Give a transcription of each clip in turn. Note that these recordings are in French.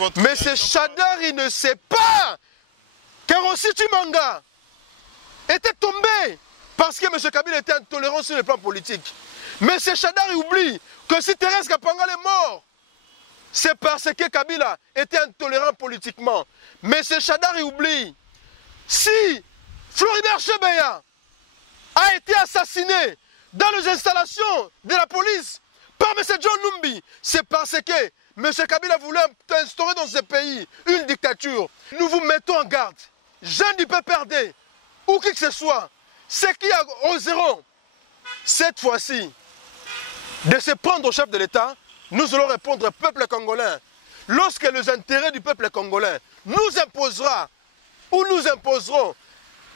Mais ce Chadar, il ne sait pas qu'Arossi Tumanga était tombé parce que M. Kabila était intolérant sur le plan politique. Mais ce Chadar, il oublie que si Thérèse Kapanga est mort, c'est parce que Kabila était intolérant politiquement. Mais ce Chadar, il oublie. Si Floribert Chebeya a été assassiné dans les installations de la police par M. John Numbi, c'est parce que M. Kabila voulait instaurer dans ce pays une dictature. Nous vous mettons en garde. Jeunes du PPRD, ou qui que ce soit, ceux qui oseront cette fois-ci de se prendre au chef de l'État, nous allons répondre au peuple congolais. Lorsque les intérêts du peuple congolais nous imposera ou nous imposeront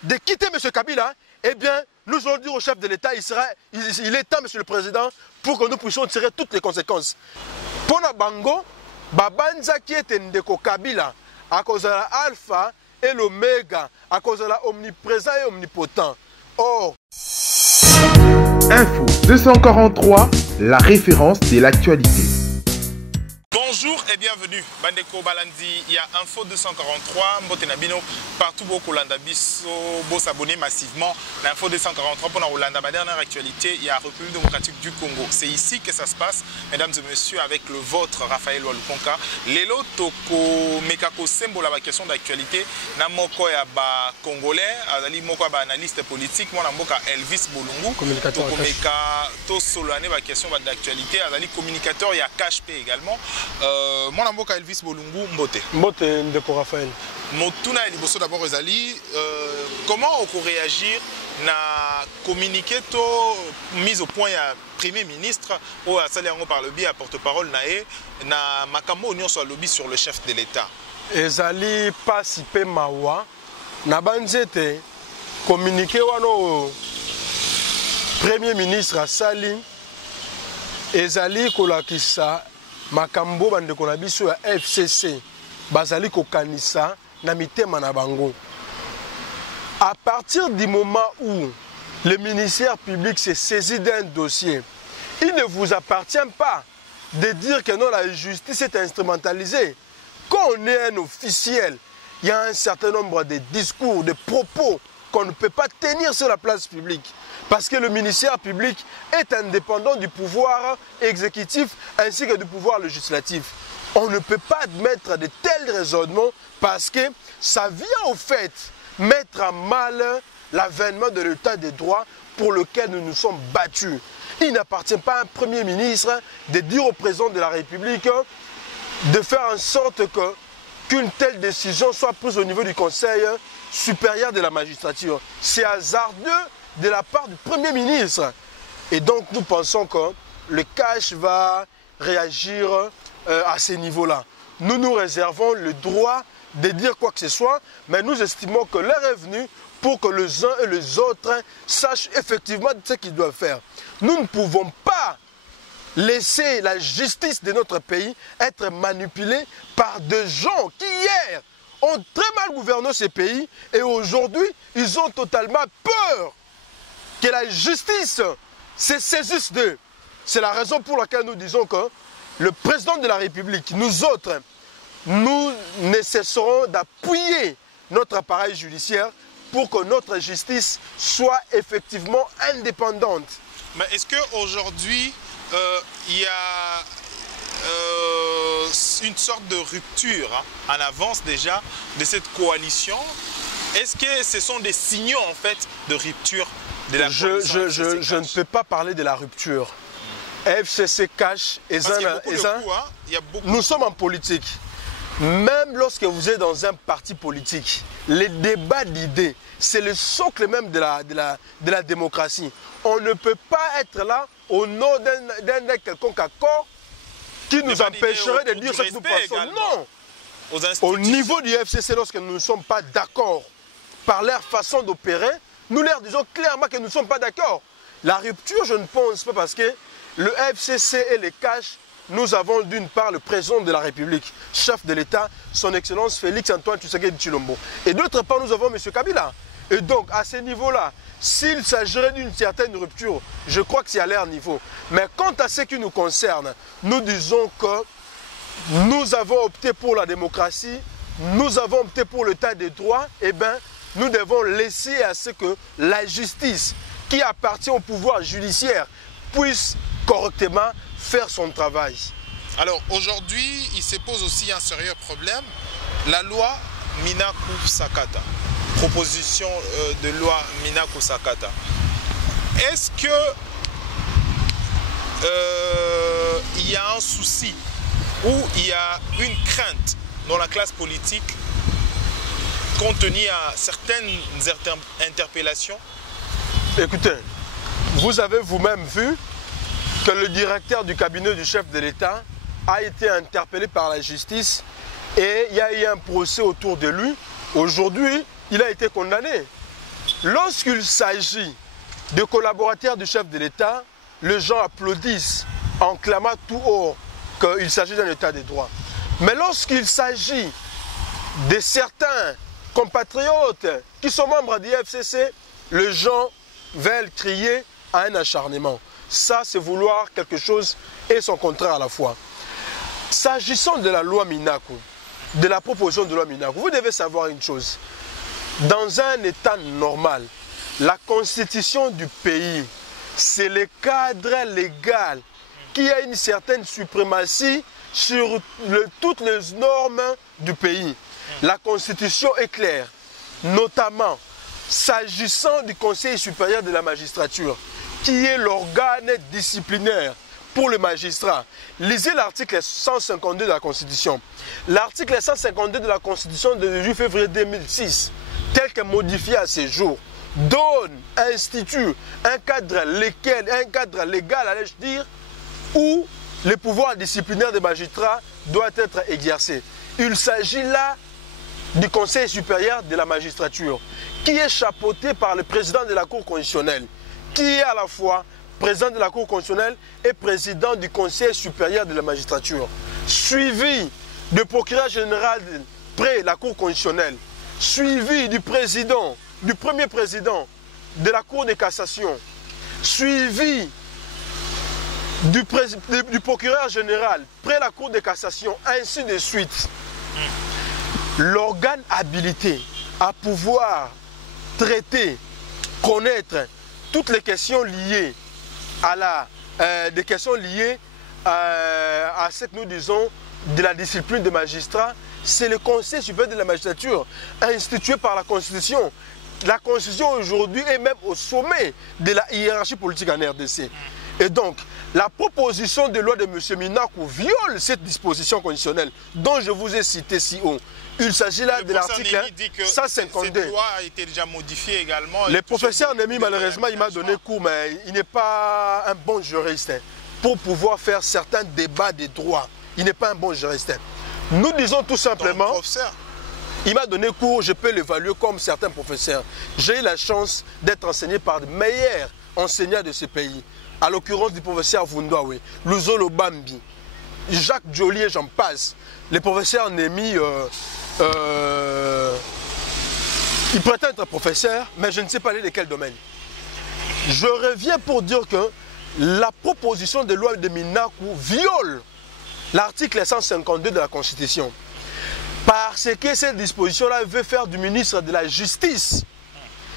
de quitter M. Kabila, eh bien, nous allons dire au chef de l'État, il est temps, Monsieur le Président, pour que nous puissions tirer toutes les conséquences. Pour la Bango, Babanza qui est Ndeko Kabila, à cause de la alpha et l'oméga, à cause de la omniprésent et omnipotent. Or, Info 243, la référence de l'actualité. Bonjour et bienvenue. Bandeko Balandi, il y a Info 243, Mbotenabino, partout beaucoup Landabiso, beau s'abonner massivement. L'Info 243 pour la Rolanda, ma dernière actualité, il y a la République démocratique du Congo. C'est ici que ça se passe, mesdames et messieurs, avec le vôtre, Raphaël Waluponka. Lelo Toko Mekako Sembo, la question d'actualité, Namoko ya ba Congolais, Azali Moko ba analyste politique, moi Namboka Elvis Bolungu, Toko Meka Tosolane, la question d'actualité, Azali communicateur, il y a KHP également. Mon amboka Elvis Bolungu Mbote. Mbote Ndeko Raphaël. Motuna et Liboso d'abord Ezali, comment on peut réagir na communiqué to mise au point à Premier ministre ou à Saliango par le biais à porte-parole nae na makambo union soit lobby sur le chef de l'État. Ezali pas si peu mawa na banzete communiqué wano Premier ministre à Sali Ezali kolakisa makambo bandeko na biso ya FCC bazali kokanisa na mitema na bango. À partir du moment où le ministère public s'est saisi d'un dossier, il ne vous appartient pas de dire que non, la justice est instrumentalisée. Quand on est un officiel, il y a un certain nombre de discours, de propos qu'on ne peut pas tenir sur la place publique. Parce que le ministère public est indépendant du pouvoir exécutif ainsi que du pouvoir législatif. On ne peut pas admettre de tels raisonnements parce que ça vient au fait mettre à mal l'avènement de l'état de droit pour lequel nous nous sommes battus. Il n'appartient pas à un Premier ministre de dire au président de la République de faire en sorte qu'une telle décision soit prise au niveau du Conseil supérieur de la magistrature. C'est hasardeux de la part du Premier ministre. Et donc nous pensons que le cash va réagir à ce niveau-là. Nous nous réservons le droit de dire quoi que ce soit, mais nous estimons que l'heure est venue pour que les uns et les autres sachent effectivement ce qu'ils doivent faire. Nous ne pouvons pas laisser la justice de notre pays être manipulée par des gens qui hier ont très mal gouverné ce pays et aujourd'hui ils ont totalement peur que la justice se saisisse d'eux. C'est la raison pour laquelle nous disons que le président de la République, nous autres, nous ne cesserons d'appuyer notre appareil judiciaire pour que notre justice soit effectivement indépendante. Mais est-ce qu'aujourd'hui, il y a une sorte de rupture en avance déjà de cette coalition? Est-ce que ce sont des signaux en fait de rupture de la coalition? Je ne peux pas parler de la rupture. FCC cache et nous sommes en politique. Même lorsque vous êtes dans un parti politique, les débats d'idées, c'est le socle même de la démocratie. On ne peut pas être là au nom d'un quelconque accord qui nous empêcherait de dire ce que nous pensons. Non! Au niveau du FCC, lorsque nous ne sommes pas d'accord par leur façon d'opérer, nous leur disons clairement que nous ne sommes pas d'accord. La rupture, je ne pense pas parce que le FCC et les cash, nous avons d'une part le président de la République, chef de l'État, son Excellence Félix-Antoine Tshisekedi Tshilombo. Et d'autre part, nous avons M. Kabila. Et donc, à ce niveau-là, s'il s'agirait d'une certaine rupture, je crois que c'est à leur niveau. Mais quant à ce qui nous concerne, nous disons que nous avons opté pour la démocratie, nous avons opté pour l'état de droit, eh bien, nous devons laisser à ce que la justice qui appartient au pouvoir judiciaire puisse correctement faire son travail. Alors aujourd'hui, il se pose aussi un sérieux problème. La loi Minaku Sakata, proposition de loi Minaku Sakata. Est-ce que il y a un souci ou il y a une crainte dans la classe politique compte tenu à certaines interpellations? Écoutez, vous avez vous-même vu que le directeur du cabinet du chef de l'État a été interpellé par la justice et il y a eu un procès autour de lui. Aujourd'hui, il a été condamné. Lorsqu'il s'agit de collaborateurs du chef de l'État, les gens applaudissent en clamant tout haut qu'il s'agit d'un état de droit. Mais lorsqu'il s'agit de certains compatriotes qui sont membres du FCC, les gens veulent crier à un acharnement. Ça, c'est vouloir quelque chose et son contraire à la fois. S'agissant de la loi Minaku, de la proposition de loi Minaku, vous devez savoir une chose. Dans un état normal, la constitution du pays, c'est le cadre légal qui a une certaine suprématie sur toutes les normes du pays. La constitution est claire, notamment s'agissant du Conseil supérieur de la magistrature, qui est l'organe disciplinaire pour le magistrat. Lisez l'article 152 de la Constitution. L'article 152 de la Constitution de 8 février 2006, tel que modifié à ce jour, donne, institue un cadre légal, allais-je dire, où le pouvoir disciplinaire des magistrats doit être exercé. Il s'agit là du Conseil supérieur de la magistrature, qui est chapeauté par le président de la Cour constitutionnelle, qui est à la fois président de la Cour constitutionnelle et président du Conseil supérieur de la magistrature, suivi du procureur général près la Cour constitutionnelle, suivi du président, du premier président de la Cour de cassation, suivi du procureur général près la Cour de cassation, ainsi de suite. L'organe habilité à pouvoir traiter, connaître toutes les questions liées à des questions liées à ce que nous disons de la discipline des magistrats, c'est le Conseil supérieur de la magistrature institué par la Constitution. La Constitution aujourd'hui est même au sommet de la hiérarchie politique en RDC. Et donc, la proposition de loi de M. Minaku viole cette disposition constitutionnelle dont je vous ai cité si haut. Il s'agit là de l'article 152. Cette loi a été déjà modifiée également. Le professeur Nemi, malheureusement, il m'a donné cours, mais il n'est pas un bon juriste pour pouvoir faire certains débats de droit. Il n'est pas un bon juriste. Nous disons tout simplement... Professeur, il m'a donné cours, je peux l'évaluer comme certains professeurs. J'ai eu la chance d'être enseigné par de meilleurs enseignants de ce pays. À l'occurrence du professeur Vundawe, Luzolo Bambi, Jacques Joly et j'en passe. Le professeur Nemi, il prétend être professeur, mais je ne sais pas de quel domaine. Je reviens pour dire que la proposition de loi de Minaku viole l'article 152 de la Constitution. Parce que cette disposition-là veut faire du ministre de la Justice.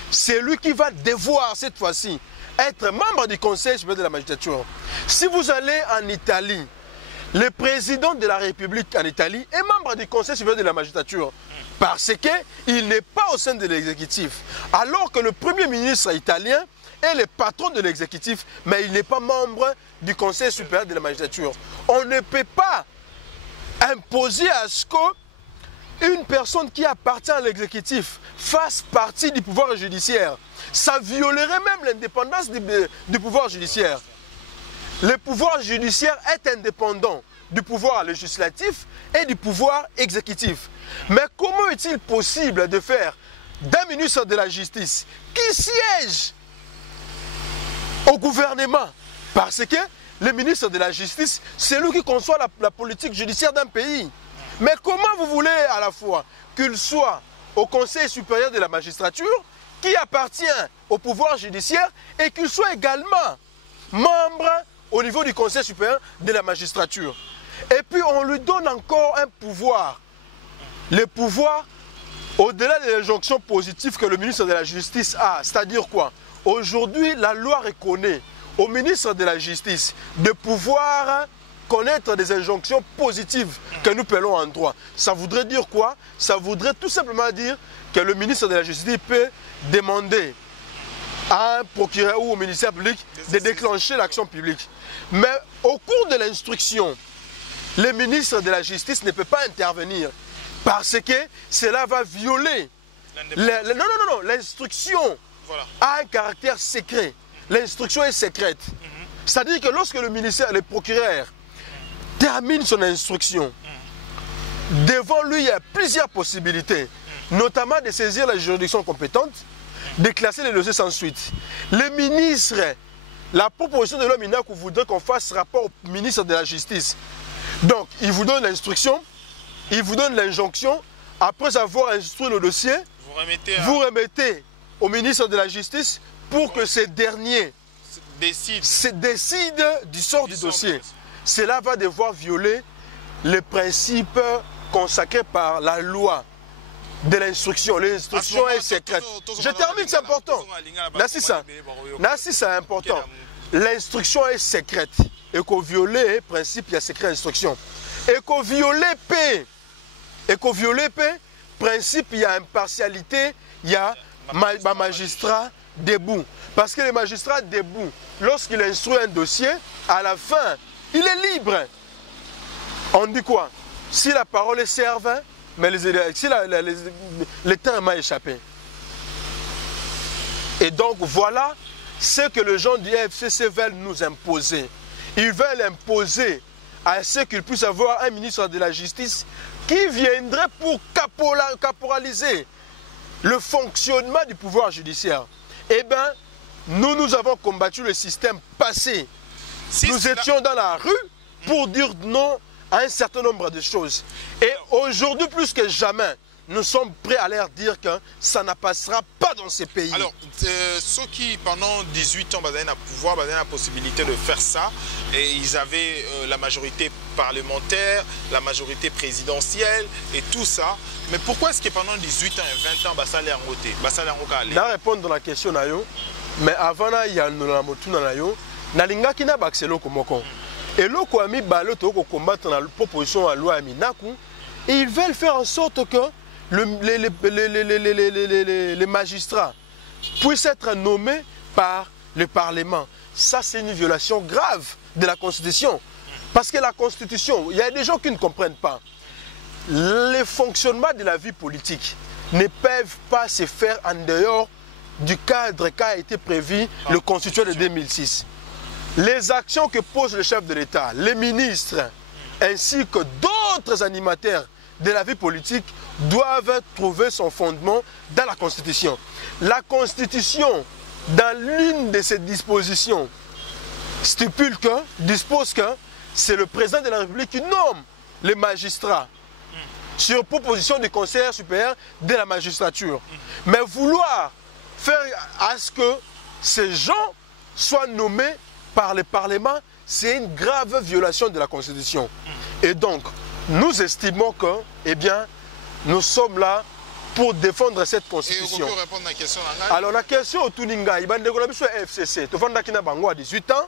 C'est lui qui va devoir cette fois-ci être membre du Conseil supérieur de la magistrature. Si vous allez en Italie, le président de la République en Italie est membre du Conseil supérieur de la magistrature parce qu'il n'est pas au sein de l'exécutif. Alors que le Premier ministre italien est le patron de l'exécutif, mais il n'est pas membre du Conseil supérieur de la magistrature. On ne peut pas imposer à ce qu'une personne qui appartient à l'exécutif fasse partie du pouvoir judiciaire. Ça violerait même l'indépendance du pouvoir judiciaire. Le pouvoir judiciaire est indépendant du pouvoir législatif et du pouvoir exécutif. Mais comment est-il possible de faire d'un ministre de la Justice qui siège au gouvernement? Parce que le ministre de la Justice, c'est lui qui conçoit la politique judiciaire d'un pays. Mais comment vous voulez à la fois qu'il soit au Conseil supérieur de la magistrature, qui appartient au pouvoir judiciaire, et qu'il soit également membre au niveau du Conseil supérieur de la magistrature? Et puis on lui donne encore un pouvoir. Le pouvoir, au-delà de l'injonction positive que le ministre de la Justice a, c'est-à-dire quoi? Aujourd'hui, la loi reconnaît au ministre de la Justice de pouvoir connaître des injonctions positives que nous prenons en droit. Ça voudrait dire quoi? Ça voudrait tout simplement dire que le ministre de la Justice peut demander à un procureur ou au ministère public de déclencher l'action publique. Mais au cours de l'instruction, le ministre de la Justice ne peut pas intervenir parce que cela va violer. Non, l'instruction a un caractère secret. L'instruction est secrète. C'est-à-dire que lorsque le procureur termine son instruction, devant lui, il y a plusieurs possibilités, notamment de saisir la juridiction compétente, de classer les dossiers sans suite. Le ministre, la proposition de loi Minakou voudrait qu'on fasse rapport au ministre de la Justice. Donc, il vous donne l'instruction, il vous donne l'injonction. Après avoir instruit le dossier, vous remettez au ministre de la Justice pour que ce dernier décide du sort du dossier. Cela va devoir violer les principes consacrés par la loi de l'instruction. L'instruction est secrète. Je termine, c'est important. C'est important. L'instruction est secrète. Et qu'on viole le principe, il y a secret instruction. Et qu'on viole principe, il y a impartialité, il y a magistrat debout. Parce que le magistrat debout, lorsqu'il instruit un dossier, à la fin, il est libre. On dit quoi? Si la parole est serve, mais si le temps m'a échappé. Et donc voilà ce que les gens du FCC veulent nous imposer. Ils veulent imposer à ce qu'il puisse avoir un ministre de la Justice qui viendrait pour caporaliser le fonctionnement du pouvoir judiciaire. Eh bien, nous avons combattu le système passé. Nous étions dans la rue pour dire non à un certain nombre de choses. Et aujourd'hui, plus que jamais, nous sommes prêts à leur dire que ça ne passera pas dans ces pays. Alors, ceux qui, pendant 18 ans, avaient le pouvoir, avaient la possibilité de faire ça, et ils avaient la majorité parlementaire, la majorité présidentielle, et tout ça. Mais pourquoi est-ce que pendant 18 ans et 20 ans, ça allait en voter? Ça allait en voter? Je vais répondre à la question, mais avant, il y a Nalingaki na bakselo komoko. Et le Kwami Balo to combattre dans la proposition à loi Minakou, et ils veulent faire en sorte que les magistrats puissent être nommés par le Parlement. Ça, c'est une violation grave de la Constitution. Parce que la Constitution, il y a des gens qui ne comprennent pas. Les fonctionnements de la vie politique ne peuvent pas se faire en dehors du cadre qui a été prévu le Constitution de 2006. Les actions que pose le chef de l'État, les ministres, ainsi que d'autres animateurs de la vie politique doivent trouver son fondement dans la Constitution. La Constitution, dans l'une de ses dispositions, dispose que c'est le président de la République qui nomme les magistrats sur proposition du Conseil supérieur de la magistrature. Mais vouloir faire à ce que ces gens soient nommés par le Parlement, c'est une grave violation de la Constitution. Et donc, nous estimons que, eh bien, nous sommes là pour défendre cette Constitution. Et répondre à la question. Alors, la question au Tuninga, il y a un FCC, tu vois, qui a 18 ans,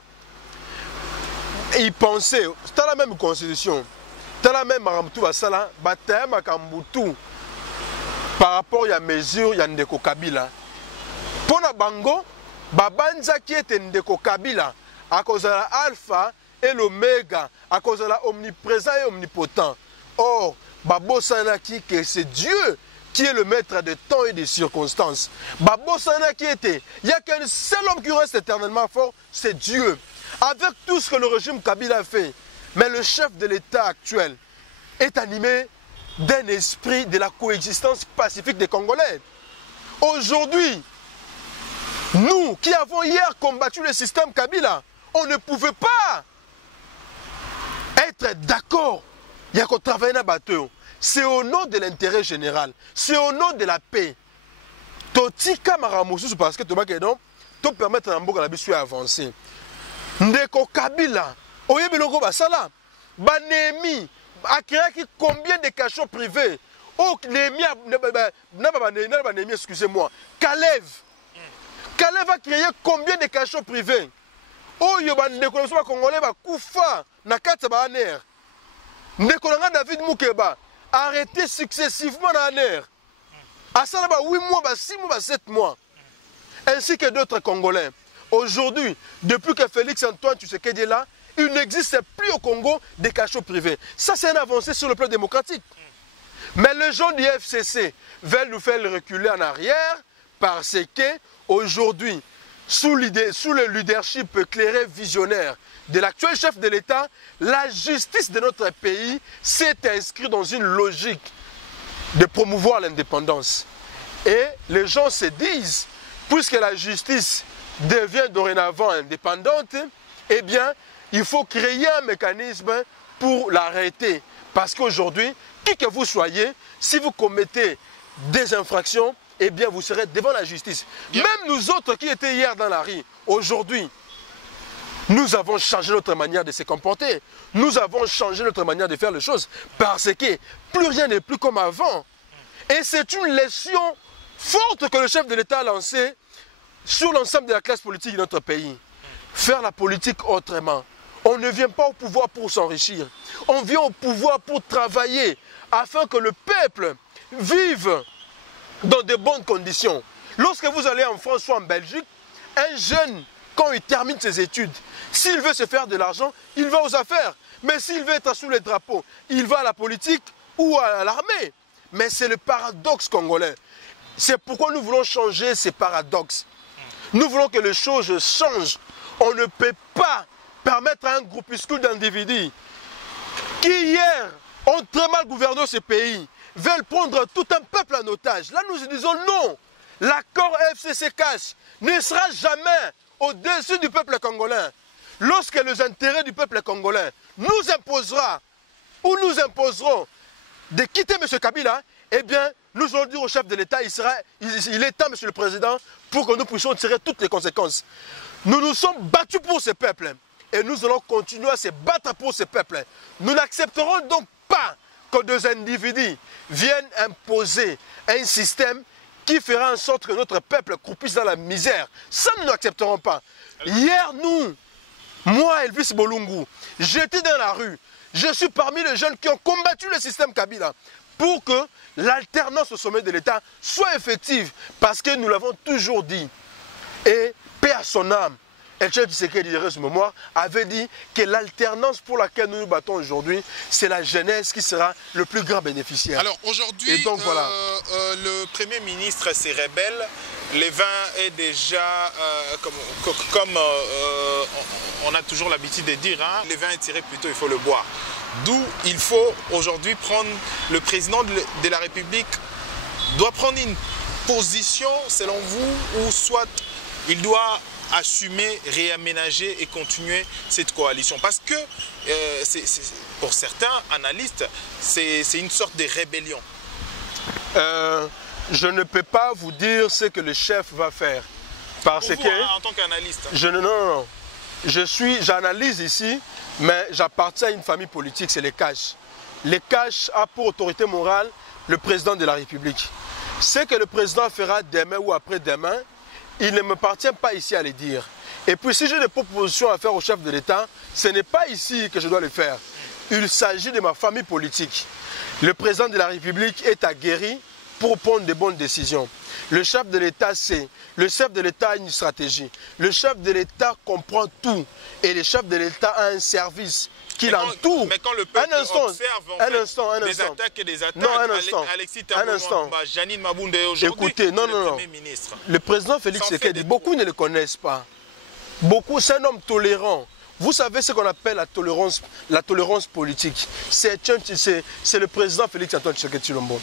et il pensait, c'est la même Constitution, c'est la même Maramtou Basala, Bataille Makambutu, par rapport à la mesure, il y a Ndeko Kabila. Pour la Bango, Babanza qui était Ndeko Kabila, à cause de la alpha et l'oméga, à cause de la omniprésent et omnipotent. Or, Babo Sanaki, c'est Dieu qui est le maître de temps et des circonstances. Babo Sanaki était, il n'y a qu'un seul homme qui reste éternellement fort, c'est Dieu. Avec tout ce que le régime Kabila a fait, mais le chef de l'État actuel est animé d'un esprit de la coexistence pacifique des Congolais. Aujourd'hui, nous qui avons hier combattu le système Kabila, on ne pouvait pas être d'accord. Il y a qu'on travaille dans le bateau. C'est au nom de l'intérêt général. C'est au nom de la paix. Totika Maramousou, parce que tu vas permettre à Mboka la avancer. Ndeko Kabila, oye biloko basala. Banemi a créé combien de cachots privés? Oh, excusez-moi. Kalev a créé combien de cachots privés? Oh, il y a des Congolais qui Koufa, Nakata Baner. Nekolanga David Moukeba arrêté successivement dans l'air. À ça, 8 mois, 6 mois, 7 mois. Ainsi que d'autres Congolais. Aujourd'hui, depuis que Félix-Antoine Tshisekedi est là, il n'existe plus au Congo des cachots privés. Ça, c'est une avancée sur le plan démocratique. Mais les gens du FCC veulent nous faire reculer en arrière parce que aujourd'hui, sous le leadership éclairé visionnaire de l'actuel chef de l'État, la justice de notre pays s'est inscrite dans une logique de promouvoir l'indépendance. Et les gens se disent, puisque la justice devient dorénavant indépendante, eh bien, il faut créer un mécanisme pour l'arrêter. Parce qu'aujourd'hui, qui que vous soyez, si vous commettez des infractions, eh bien, vous serez devant la justice. Même nous autres qui étaient hier dans la rue, aujourd'hui, nous avons changé notre manière de se comporter. Nous avons changé notre manière de faire les choses. Parce que plus rien n'est plus comme avant. Et c'est une leçon forte que le chef de l'État a lancée sur l'ensemble de la classe politique de notre pays. Faire la politique autrement. On ne vient pas au pouvoir pour s'enrichir. On vient au pouvoir pour travailler afin que le peuple vive dans de bonnes conditions. Lorsque vous allez en France ou en Belgique, un jeune, quand il termine ses études, s'il veut se faire de l'argent, il va aux affaires. Mais s'il veut être sous les drapeaux, il va à la politique ou à l'armée. Mais c'est le paradoxe congolais. C'est pourquoi nous voulons changer ces paradoxes. Nous voulons que les choses changent. On ne peut pas permettre à un groupuscule d'individus qui hier ont très mal gouverné ce pays, veulent prendre tout un peuple en otage. Là, nous disons non. L'accord FCC-CAS ne sera jamais au-dessus du peuple congolais. Lorsque les intérêts du peuple congolais nous imposera ou nous imposeront de quitter M. Kabila, eh bien, nous allons dire au chef de l'État, il est temps, M. le Président, pour que nous puissions tirer toutes les conséquences. Nous nous sommes battus pour ce peuple et nous allons continuer à se battre pour ce peuple. Nous n'accepterons donc pas que des individus viennent imposer un système qui fera en sorte que notre peuple croupisse dans la misère. Ça, nous n'accepterons pas. Hier, moi, Elvis Bolungu, j'étais dans la rue. Je suis parmi les jeunes qui ont combattu le système Kabila pour que l'alternance au sommet de l'État soit effective. Parce que nous l'avons toujours dit. Et paix à son âme. Et le chef du secret de ce mémoire avait dit que l'alternance pour laquelle nous nous battons aujourd'hui, c'est la jeunesse qui sera le plus grand bénéficiaire. Alors aujourd'hui, voilà. Le Premier ministre s'est rebelle. Le vin est déjà, comme on a toujours l'habitude de dire, hein, le vin est tiré plutôt, il faut le boire. D'où il faut aujourd'hui prendre, le président de la République doit prendre une position selon vous, ou soit il doit assumer, réaménager et continuer cette coalition. Parce que pour certains analystes, c'est une sorte de rébellion. Je ne peux pas vous dire ce que le chef va faire. Parce pour vous, que... en tant qu'analyste. Non. J'analyse ici, mais j'appartiens à une famille politique, c'est les CACH. Les CACH a pour autorité morale le président de la République. Ce que le président fera demain ou après-demain, il ne m'appartient pas ici à le dire. Et puis si j'ai des propositions à faire au chef de l'État, ce n'est pas ici que je dois le faire. Il s'agit de ma famille politique. Le président de la République est aguerri pour prendre de bonnes décisions. Le chef de l'État sait. Le chef de l'État a une stratégie. Le chef de l'État comprend tout. Et le chef de l'État a un service qui l'entoure. Mais quand le peuple observe des attaques et des attaques, non, un instant. Alexis Tambourou, Janine Mabunde aujourd'hui, écoutez, non. Premier ministre. Le président Félix Tshisekedi, beaucoup ne le connaissent pas. Beaucoup, c'est un homme tolérant. Vous savez ce qu'on appelle la tolérance politique. C'est le président Félix Antoine Tshisekedi Tshilombo.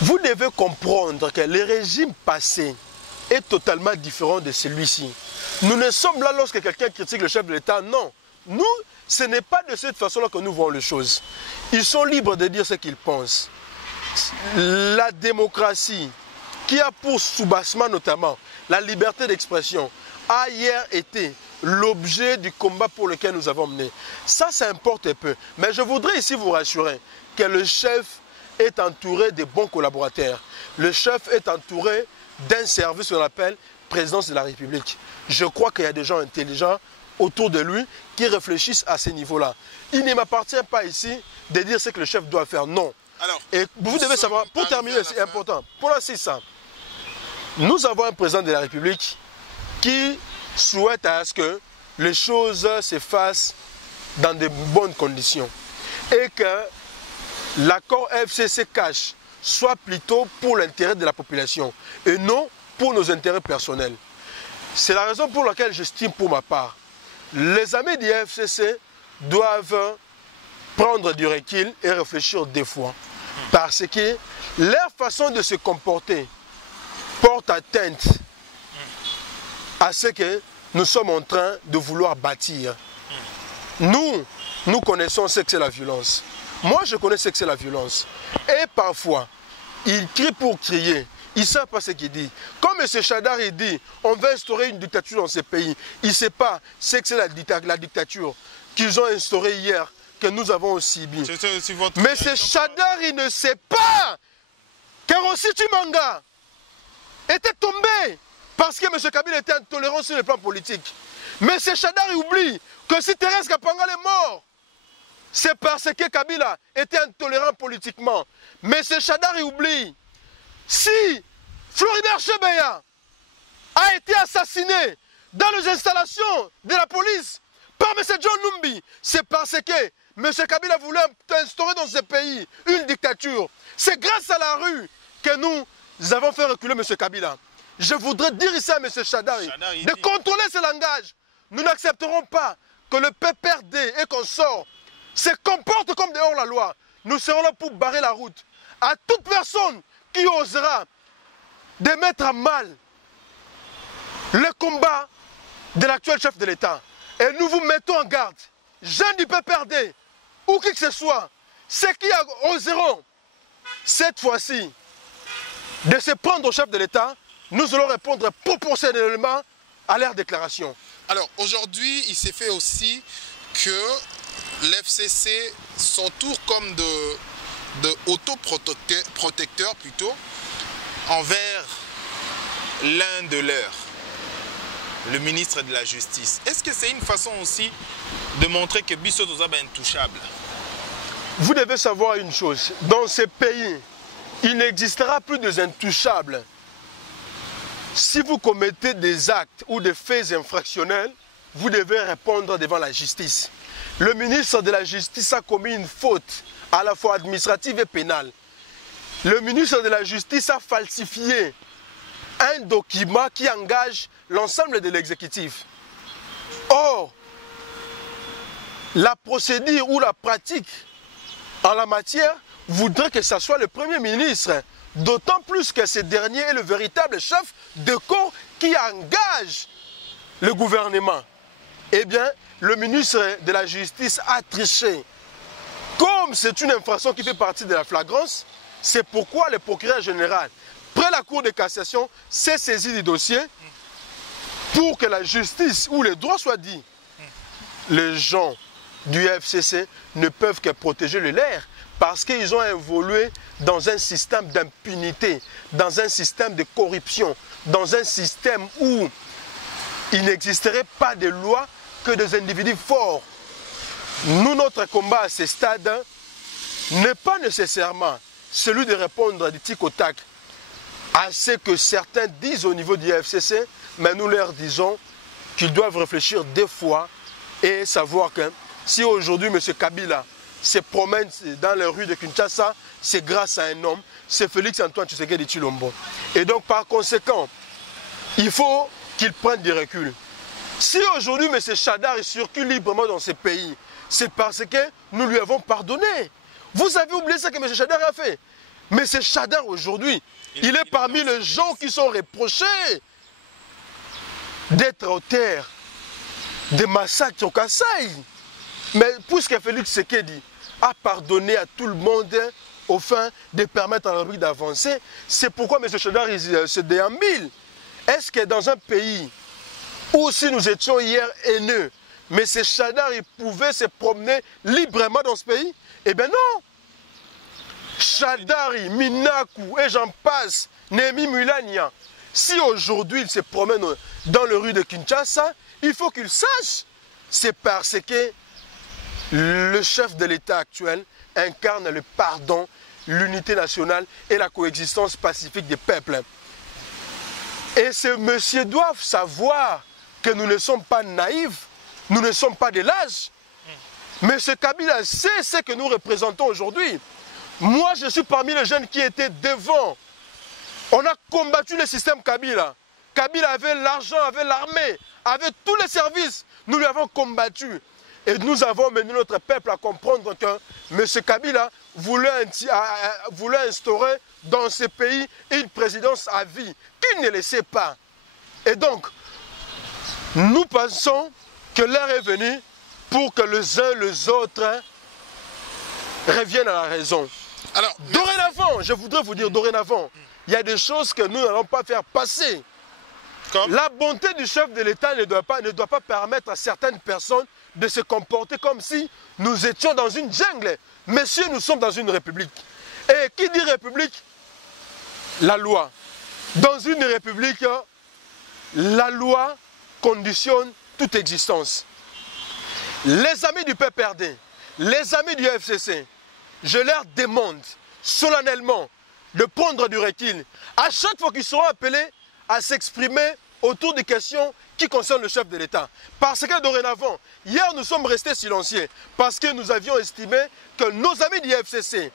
Vous devez comprendre que le régime passé est totalement différent de celui-ci. Nous ne sommes là lorsque quelqu'un critique le chef de l'État, non. Nous, ce n'est pas de cette façon-là que nous voyons les choses. Ils sont libres de dire ce qu'ils pensent. La démocratie, qui a pour soubassement notamment la liberté d'expression, a hier été l'objet du combat pour lequel nous avons mené. Ça importe un peu. Mais je voudrais ici vous rassurer que le chef est entouré de bons collaborateurs. Le chef est entouré d'un service qu'on appelle présidence de la République. Je crois qu'il y a des gens intelligents autour de lui qui réfléchissent à ce niveau-là. Il ne m'appartient pas ici de dire ce que le chef doit faire. Non. Alors, et vous devez savoir, pour terminer, c'est important. Pour l'instant, ça. Nous avons un président de la République qui souhaite à ce que les choses se fassent dans de bonnes conditions et que l'accord FCC cache soit plutôt pour l'intérêt de la population et non pour nos intérêts personnels. C'est la raison pour laquelle j'estime pour ma part, les amis du FCC doivent prendre du recul et réfléchir deux fois parce que leur façon de se comporter porte atteinte à ce que nous sommes en train de vouloir bâtir. Nous connaissons ce que c'est la violence. Moi, je connais ce que c'est la violence. Et parfois, ils crient pour crier. Ils ne savent pas ce qu'ils disent. Comme M. Chadar il dit, on va instaurer une dictature dans ces pays. Il ne sait pas ce que c'est la dictature qu'ils ont instaurée hier, que nous avons subi. Mais M. Chadar, il ne sait pas que Rossi Chimanga était tombé parce que M. Kabila était intolérant sur le plan politique. Mais M. Chadar il oublie que si Thérèse Kapanga est mort, c'est parce que Kabila était intolérant politiquement. Mais M. Chadar il oublie. Si Floribert Chebeya a été assassiné dans les installations de la police par M. John Numbi, c'est parce que M. Kabila voulait instaurer dans ce pays une dictature. C'est grâce à la rue que nous avons fait reculer M. Kabila. Je voudrais dire ici à M. Chadari de contrôler ce langage. Nous n'accepterons pas que le PPRD et qu'on sort se comporte comme des hors-la-loi. Nous serons là pour barrer la route à toute personne qui osera de mettre à mal le combat de l'actuel chef de l'État. Et nous vous mettons en garde, jeunes du PPRD, ou qui que ce soit, ceux qui oseront cette fois-ci de se prendre au chef de l'État, nous allons répondre proportionnellement à leur déclaration. Alors aujourd'hui, il s'est fait aussi que l'FCC s'entoure comme de autoprotecteurs plutôt envers l'un de leurs, le ministre de la Justice. Est-ce que c'est une façon aussi de montrer que Bissot Ozaba est intouchable? Vous devez savoir une chose, dans ces pays, il n'existera plus des intouchables. Si vous commettez des actes ou des faits infractionnels, vous devez répondre devant la justice. Le ministre de la Justice a commis une faute, à la fois administrative et pénale. Le ministre de la Justice a falsifié un document qui engage l'ensemble de l'exécutif. Or, la procédure ou la pratique en la matière voudrait que ce soit le Premier ministre, d'autant plus que ce dernier est le véritable chef de corps qui engage le gouvernement. Eh bien, le ministre de la Justice a triché. Comme c'est une infraction qui fait partie de la flagrance, c'est pourquoi le procureur général, près la Cour de cassation, s'est saisi du dossier pour que la justice ou les droits soient dits. Les gens du FCC ne peuvent que protéger le leur parce qu'ils ont évolué dans un système d'impunité, dans un système de corruption, dans un système où il n'existerait pas de loi que des individus forts. Nous, notre combat à ce stade n'est pas nécessairement celui de répondre du tic au tac à ce que certains disent au niveau du FCC, mais nous leur disons qu'ils doivent réfléchir deux fois et savoir que si aujourd'hui M. Kabila se promène dans les rues de Kinshasa, c'est grâce à un homme, c'est Félix Antoine Tshisekedi Tshilombo. Et donc par conséquent, il faut qu'il prenne du recul. Si aujourd'hui M. Chadar circule librement dans ces pays, c'est parce que nous lui avons pardonné. Vous avez oublié ce que M. Chadar a fait. M. Chadar aujourd'hui, il est parmi les gens qui sont reprochés d'être auteur des massacres au Kasaï. Mais puisque Félix Tshisekedi a pardonné à tout le monde au fin de permettre à la République d'avancer, c'est pourquoi M. Chadar se déambule. Est-ce que dans un pays ou si nous étions hier haineux, mais ces Shadari pouvaient se promener librement dans ce pays? Eh bien non. Shadari, Minaku et j'en passe, Némi Mulania, si aujourd'hui ils se promènent dans les rues de Kinshasa, il faut qu'ils sachent, c'est parce que le chef de l'État actuel incarne le pardon, l'unité nationale et la coexistence pacifique des peuples. Et ces messieurs doivent savoir que nous ne sommes pas naïfs, nous ne sommes pas des lâches. Mais ce Kabila sait ce que nous représentons aujourd'hui. Moi, je suis parmi les jeunes qui étaient devant. On a combattu le système Kabila. Kabila avait l'argent, avait l'armée, avait tous les services. Nous l'avons combattu. Et nous avons mené notre peuple à comprendre que M. Kabila voulait instaurer dans ce pays une présidence à vie qu'il ne laissait pas. Et donc, nous pensons que l'heure est venue pour que les uns les autres reviennent à la raison. Alors, dorénavant, je voudrais vous dire, dorénavant, il y a des choses que nous n'allons pas faire passer. Comme? La bonté du chef de l'État ne doit pas permettre à certaines personnes de se comporter comme si nous étions dans une jungle. Messieurs, nous sommes dans une république. Et qui dit république? La loi. Dans une république, la loi conditionne toute existence. Les amis du PPRD, les amis du FCC, je leur demande solennellement de prendre du recul. À chaque fois qu'ils seront appelés à s'exprimer autour des questions qui concernent le chef de l'État. Parce que dorénavant, hier nous sommes restés silencieux parce que nous avions estimé que nos amis du FCC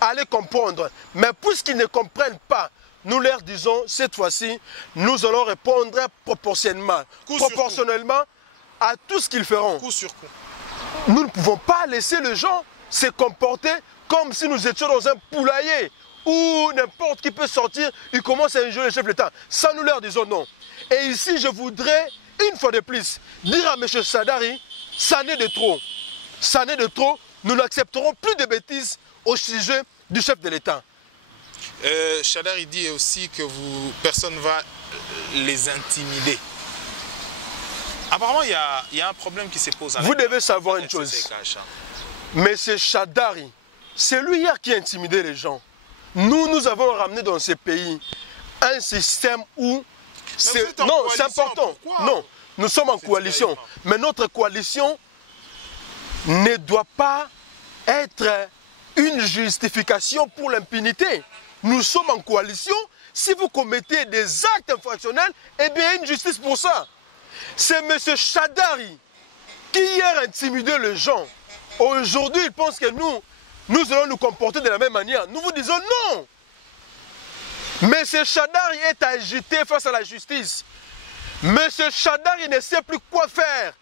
allaient comprendre. Mais puisqu'ils ne comprennent pas, nous leur disons cette fois-ci, nous allons répondre proportionnellement à tout ce qu'ils feront. Coup sur coup. Nous ne pouvons pas laisser les gens se comporter comme si nous étions dans un poulailler où n'importe qui peut sortir, il commence à injurier le chef de l'État. Ça, nous leur disons non. Et ici, je voudrais, une fois de plus, dire à M. Shadari, ça n'est de trop. Ça n'est de trop. Nous n'accepterons plus de bêtises au sujet du chef de l'État. Shadari dit aussi que personne ne va les intimider. Apparemment, il y a un problème qui se pose. Vous devez savoir une chose. Mais c'est Shadari, c'est lui hier qui a intimidé les gens. Nous avons ramené dans ce pays un système où... Non, c'est important. Non, nous sommes en coalition. Mais notre coalition ne doit pas être une justification pour l'impunité. Nous sommes en coalition. Si vous commettez des actes infractionnels, eh bien, il y a une justice pour ça. C'est M. Shadari qui hier a intimidé les gens. Aujourd'hui, il pense que nous allons nous comporter de la même manière. Nous vous disons non. M. Shadari est agité face à la justice. M. Shadari ne sait plus quoi faire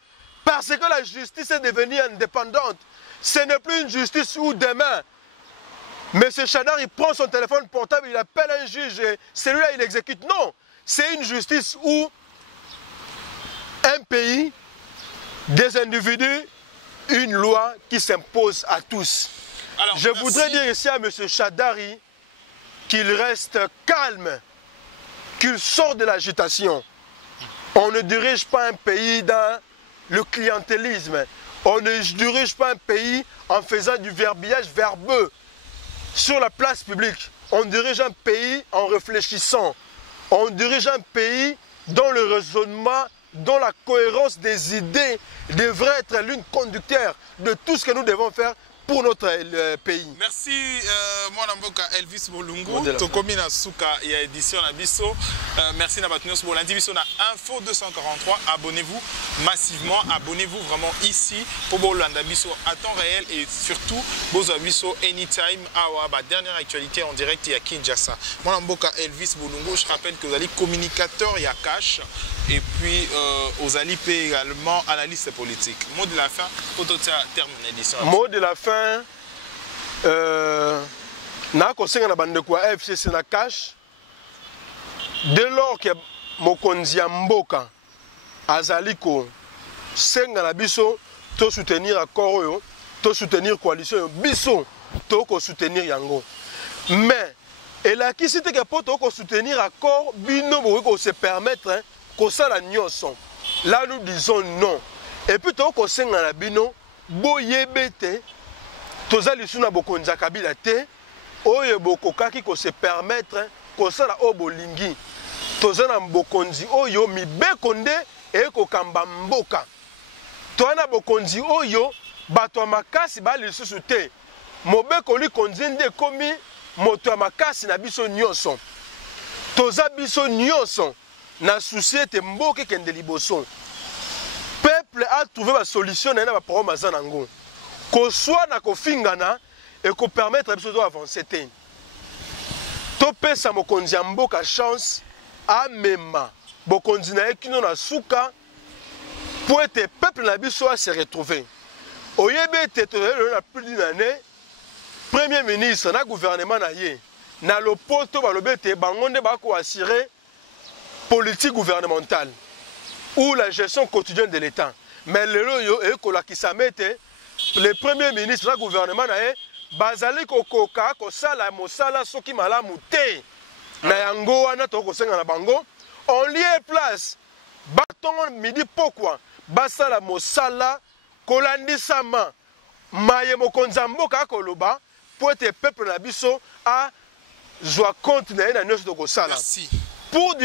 parce que la justice est devenue indépendante. Ce n'est plus une justice où demain, M. Shadari prend son téléphone portable, il appelle un juge et celui-là il exécute. Non, c'est une justice où un pays, des individus, une loi qui s'impose à tous. Alors, je voudrais dire ici à M. Shadari qu'il reste calme, qu'il sort de l'agitation. On ne dirige pas un pays dans le clientélisme. On ne dirige pas un pays en faisant du verbiage verbeux sur la place publique. On dirige un pays en réfléchissant. On dirige un pays dont le raisonnement, dont la cohérence des idées devrait être l'une conducteur de tout ce que nous devons faire pour notre pays. Merci Mwana Mboka Elvis Bolungu. Tokomi na suka ya édition na biso. Merci na batunios bolandi biso na Info 243. Abonnez-vous massivement, abonnez-vous vraiment ici pour bolanda biso à temps réel et surtout bozo biso anytime. Awa ba dernière actualité en direct il y a Kinshasa. Mwana Mboka Elvis Bolungu, je rappelle que vous allez communicateur il y a Cash et puis aux alliés également analyste politique. Mot de la fin pour terminer l'édition. Mot de la fin. Na kosenga na bandeko ya FCC na Cash dès lors que mokonzi ya mboka azali ko senga na biso to soutenir accord oyo to soutenir coalition oyo biso to ko soutenir yango mais elakisi te ke po to ko soutenir accord bino bo ko se permettre ko sala nyonso là nous disons non. Et puis to ko senga na bino boyebete tozali suna bokonza kabila te oyo bokokaki ko se permettre ko sala obolingi tozana bokonzi oyo mibeko nde e ko kamba mboka toana bokonzi oyo bato makasi ba lisusu te mobeko li konzinde komi moto makasi na biso nyonso toza biso nyonso na société mboka kende liboso peuple a trouvé la solution na ba problème zanango ko soit na ko fingana et ko permettre biso de avancer te to pesa mokonzi ya mboka chance a mema bokonzi na ekino na suka pour être peuple na biso a se retrouver oyebe te to na plus d'une année premier ministre na gouvernement na ye na lopoto ba lobete bangonde ba ko assurer politique gouvernementale ou la gestion quotidienne de l'État. Mais le loyo et ko la kisamete le premier ministre du gouvernement na e bazali kokoka ko sala mosala soki malamu te na yango wana to ko senga na bango on lié place batongo midi pourquoi basala mosala kolandisama maye mokonza mboka koloba pour être peuple na biso a joie compte na nyonso ko sala. Merci. Pour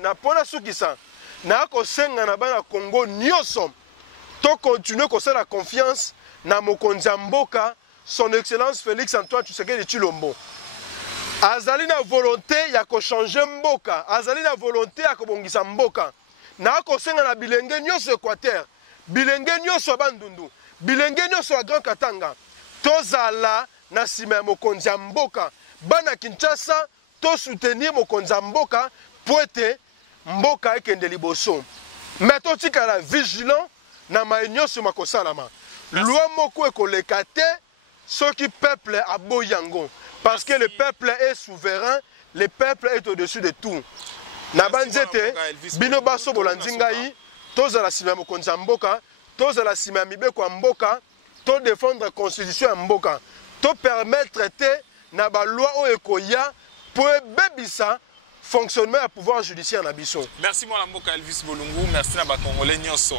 na pona sukisa na ko senga na bana Congo nyonso to continuer ko sala confiance na mokonza mboka son excellence Félix Antoine Tshisekedi Tshilombo azali na volonté ya ko changer mboka azali na volonté ya ko bongisa mboka na ko senga na bilenge nyonso Équateur bilenge nyonso bandundu bilenge nyonso Grand Katanga tozala na sima ya mokonzi ya mboka bana Kinshasa to soutenir mokonzi ya mboka pour être mboka ekende liboso mais to tikala vigilant na maïnyonso makosalama loi moko ekoleka te soki peuple aboyango parce que le peuple est souverain le peuple est au-dessus de tout na banzete bino baso bolandi ngai tozala sima ya mokonzi ya mboka tozala sima ya mibeko ya mboka to défendre constitution ya mboka to permettre te na ba loi oyo ekoya pour bebisa fonctionnement à pouvoir judiciaire na biso. Merci mon amboka Elvis Bolungu, merci na ba Congolais nyonso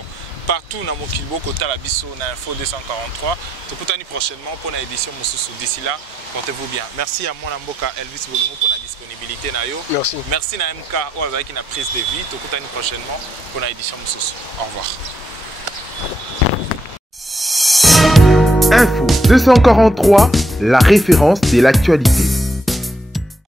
partout na mokilbo kota la biso na info 243. Tokutani prochainement pour une édition mosusu. D'ici là, portez-vous bien. Merci à mon amboka Elvis Bolungu pour la disponibilité na yo. Merci. Merci na MK Oazaki qui na prise de vie. Tokutani prochainement pour une édition mosusu. Au revoir. Info 243, la référence de l'actualité.